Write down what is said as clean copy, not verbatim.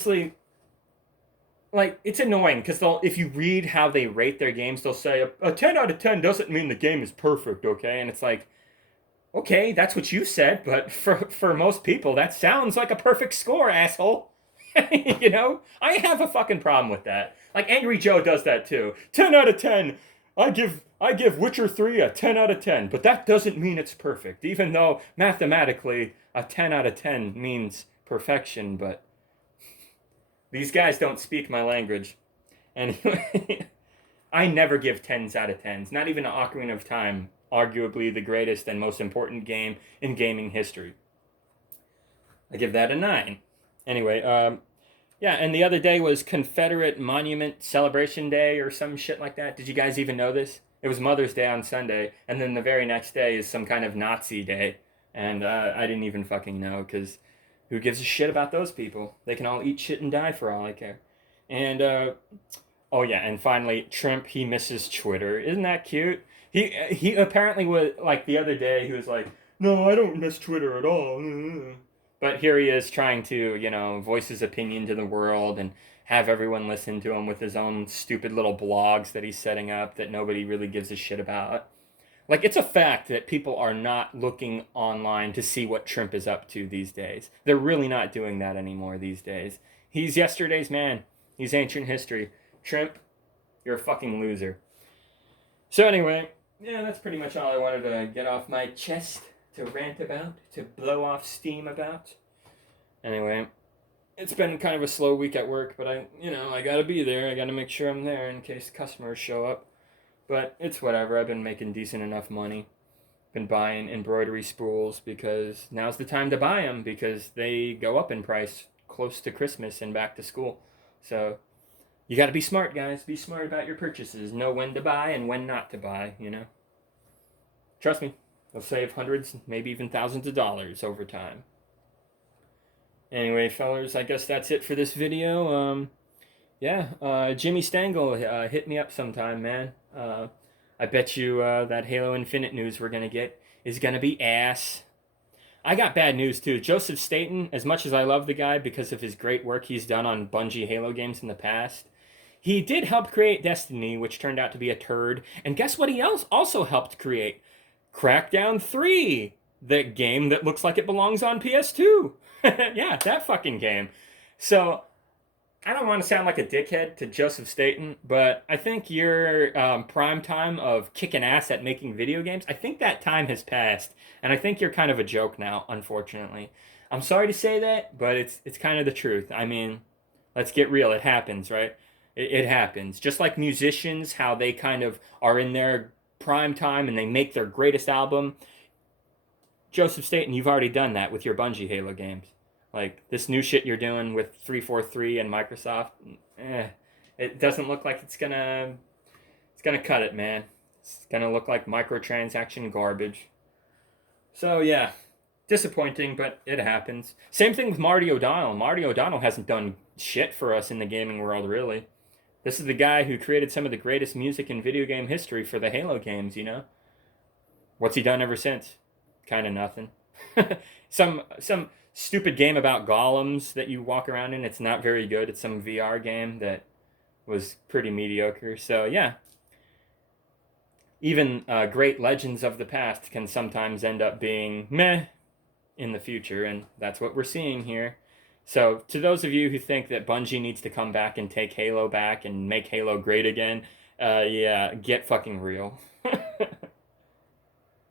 honestly, like, it's annoying because they'll, if you read how they rate their games, they'll say a 10 out of 10 doesn't mean the game is perfect, okay? And it's like, okay, that's what you said, but for most people, that sounds like a perfect score, asshole. I have a fucking problem with that. Like Angry Joe does that too. 10 out of 10. I give Witcher 3 a 10 out of 10, but that doesn't mean it's perfect, even though mathematically a 10 out of 10 means perfection, but these guys don't speak my language. Anyway, I never give 10s out of 10s, not even Ocarina of Time, arguably the greatest and most important game in gaming history. I give that a 9. Anyway, yeah, and the other day was Confederate Monument Celebration Day or some shit like that. Did you guys even know this? It was Mother's Day on Sunday, and then the very next day is some kind of Nazi day. And I didn't even fucking know, because who gives a shit about those people? They can all eat shit and die for all I care. And oh yeah, and finally, Trump, he misses Twitter. Isn't that cute? He apparently was like the other day. He was like, "No, I don't miss Twitter at all." But here he is trying to, voice his opinion to the world and have everyone listen to him with his own stupid little blogs that he's setting up that nobody really gives a shit about. Like, it's a fact that people are not looking online to see what Trump is up to these days. They're really not doing that anymore these days. He's yesterday's man. He's ancient history. Trump, you're a fucking loser. So anyway, yeah, that's pretty much all I wanted to get off my chest, to rant about, to blow off steam about. Anyway, it's been kind of a slow week at work, but I gotta be there. I gotta make sure I'm there in case customers show up. But it's whatever. I've been making decent enough money. Been buying embroidery spools because now's the time to buy them because they go up in price close to Christmas and back to school. So you got to be smart, guys. Be smart about your purchases. Know when to buy and when not to buy. Trust me, you'll save hundreds, maybe even thousands of dollars over time. Anyway, fellers, I guess that's it for this video. Yeah, Jimmy Stengel, hit me up sometime, man. I bet you that Halo Infinite news we're gonna get is gonna be ass. I got bad news too. Joseph Staten, as much as I love the guy because of his great work he's done on Bungie Halo games in the past, he did help create Destiny, which turned out to be a turd. And guess what he else also helped create? Crackdown 3, the game that looks like it belongs on PS2. Yeah, that fucking game. So I don't want to sound like a dickhead to Joseph Staten, but I think your prime time of kicking ass at making video games, I think that time has passed, and I think you're kind of a joke now, unfortunately. I'm sorry to say that, but it's kind of the truth. I mean, let's get real. It happens, right? It happens. Just like musicians, how they kind of are in their prime time and they make their greatest album. Joseph Staten, you've already done that with your Bungie Halo games. Like this new shit you're doing with 343 and Microsoft, it doesn't look like it's gonna cut it, man. It's gonna look like microtransaction garbage. So yeah, disappointing, but it happens. Same thing with Marty O'Donnell. Marty O'Donnell hasn't done shit for us in the gaming world, really. This is the guy who created some of the greatest music in video game history for the Halo games. What's he done ever since? Kind of nothing. Some stupid game about golems that you walk around in. It's not very good. It's some VR game that was pretty mediocre. So yeah, even great legends of the past can sometimes end up being meh in the future, and that's what we're seeing here. So to those of you who think that Bungie needs to come back and take Halo back and make Halo great again, yeah, get fucking real.